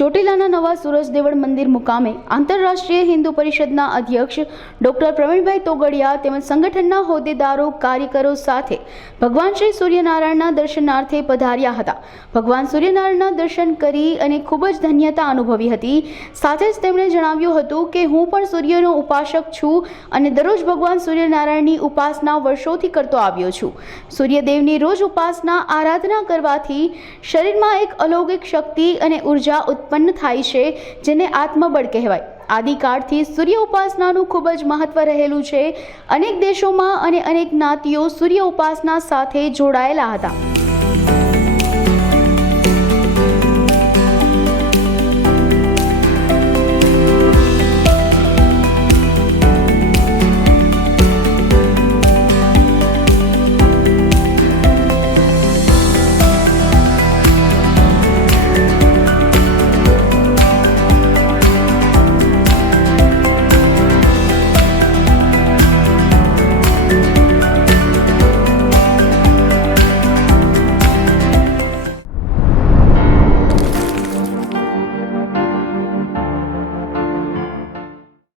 ચોટીલાના નવા સૂરજ દેવળ મંદિર મુકામે આંતરરાષ્ટ્રીય હિન્દુ પરિષદના અધ્યક્ષ ડોક્ટર પ્રવીણભાઈ તોગડિયા તેમજ સંગઠનના હોદ્દેદારો કાર્યકરો સાથે ભગવાન શ્રી સૂર્યનારાયણના દર્શનાર્થે પધાર્યા હતા। ભગવાન સૂર્યનારાયણના દર્શન કરી અને ખૂબ જ ધન્યતા અનુભવી હતી। સાથે જ તેમણે જણાવ્યું હતું કે હું પણ સૂર્યનો ઉપાસક છું અને દરરોજ ભગવાન સૂર્યનારાયણની ઉપાસના વર્ષોથી કરતો આવ્યો છું। સૂર્યદેવની રોજ ઉપાસના આરાધના કરવાથી શરીરમાં એક અલૌકિક શક્તિ અને ઉર્જા उत्पन्न થાય છે, જેને આત્મબળ કહેવાય। આદિકાળથી સૂર્ય ઉપાસનાનું ખૂબ જ મહત્વ રહેલું છે। અનેક દેશોમાં અને અનેક જ્ઞાતિઓ સૂર્ય ઉપાસના સાથે જોડાયેલા હતા।